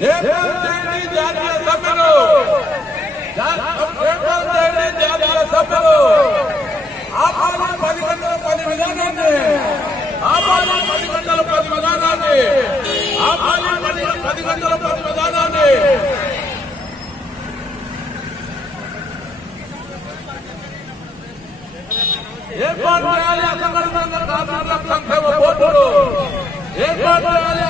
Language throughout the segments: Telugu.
ఏపీ జాతీయ సభ్యులు ఏపీ జాతీయ సభ్యులు ఆపాలి పది గంటల పది విధానాన్ని ఆపాలి పది గంటల పది విధానాన్ని ఆపాలి పది పది గంటల పది విధానాన్ని ఏర్పాటు చేయాలి అసంఘటిత కార్మికుల బోర్డులు ఏర్పాటు చేయాలి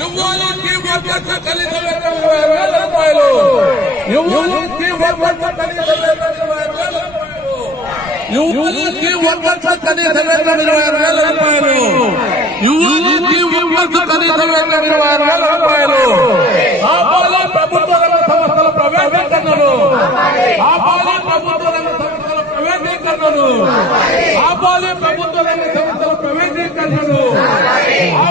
వర్తిల్లాలి కార్మిక కర్షక కనీస వేతనం ఇరవై వేల రూపాయలు ఇవ్వాలి కీ వర్కర్స్ కనీస వేతనం ఇరవై వేల రూపాయలు ఇవ్వాలి కీ వర్కర్స్ ఇరవై వేల రూపాయలు ఇవ్వాలి కీ వర్కర్స్ ఇరవై వేల రూపాయలు ఆపాలి ప్రభుత్వ రంగ సంస్థల ప్రైవేటీకరణను ఆపాలి ప్రభుత్వ రంగ సంస్థల ప్రైవేటీకరణను ఆపాలి ప్రభుత్వ రంగ సంస్థల ప్రైవేటీకరణను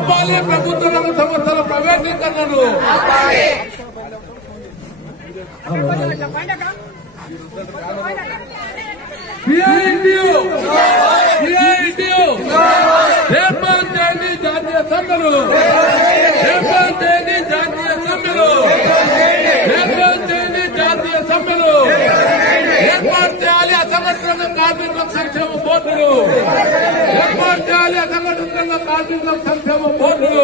ఆపాలి ప్రభుత్వ రంగ సంస్థల ప్రైవేటీకరణను చేయండి జాతీయ సభ్యులు ఏర్పాటు చేయండి జాతీయ సభ్యులు ఏర్పాటు చేయండి జాతీయ సభ్యులు ఏర్పాటు చేయాలి అసంఘటిత కార్మికుల సంక్షేమ బోర్డులు. ఏర్పాటు చేయాలి అసంఘటిత కార్మికుల సంక్షేమ బోర్డులు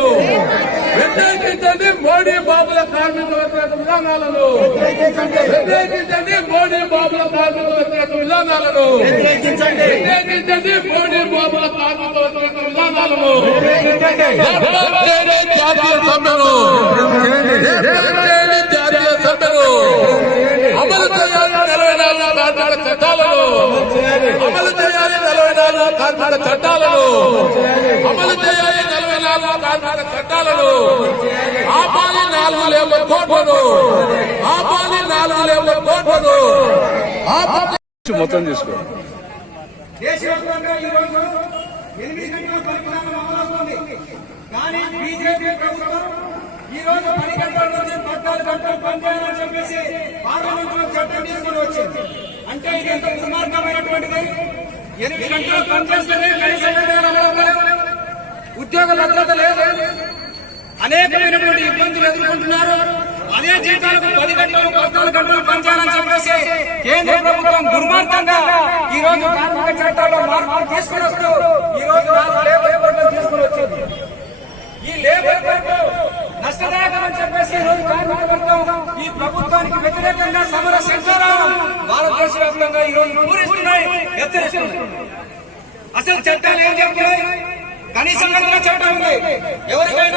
వ్యతిరేకించండి మోడీ బాబుల కార్మిక వ్యతిరేక విధానాలను. వ్యతిరేకించండి మోడీ బాబుల కార్మిక వ్యతిరేక విధానాలను. వ్యతిరేకించండి. మోడీ బాబుల కార్మిక వ్యతిరేక విధానాలను. ఏర్పాటు చేయండి జాతీయ సభ్యులు ఏర్పాటు చేయండి జాతీయ సభ్యులు అమలు చేయాలి నలభై నాలుగు కార్మిక చట్టాలను. అమలు చేయాలి నలభై నాలుగు కార్మిక చట్టాలను. కోట్లను. ఆపాలి నాలుగు లేబర్ కోట్లను. మొత్తం తీసుకో. దేశవ్యాప్తంగా ఈ రోజు ఎనిమిది గంటల పరిపాలన అమలవుతుంది కానీ బీజేపీ ప్రభుత్వం ఈ రోజు పది గంటల నుంచి పద్నాలుగు గంటలు పనిచేయాలని చెప్పేసి పార్లమెంట్లో చట్టం తీసుకుని వచ్చింది. అంటే ఇది ఎంత దుర్మార్గమైనటువంటిది? ఎనిమిది గంటలు పనిచేస్తేనే కనీస. ఉద్యోగ భద్రత లేదు. అనేకమైనటువంటి ఇబ్బందులు ఎదుర్కొంటున్నారు. అదే జీతాలకు పది గంటలు పద్నాలుగు గంటలు పనిచేయాలని చెప్పేసి కేంద్ర ప్రభుత్వం దుర్మార్గంగా ఈ రోజు కార్మిక చట్టాల్లో మార్పులు తీసుకుని వస్తూ ఈ రోజు లేబర్ కోడ్లను తీసుకుని వచ్చింది ఈ లేబర్ నష్టదాయకం అని చెప్పేసి ఈ రోజు కార్మిక వర్గం ఈ ప్రభుత్వానికి వ్యతిరేకంగా సమర సంచారం భారతదేశ వ్యాప్తంగా ఈ రోజు పూరిస్తున్నాయి హెచ్చరిస్తున్నాయి అసలు చట్టాలు ఏం చెప్తున్నాయి? కనీసం చట్టం ఉంది. ఎవరికైనా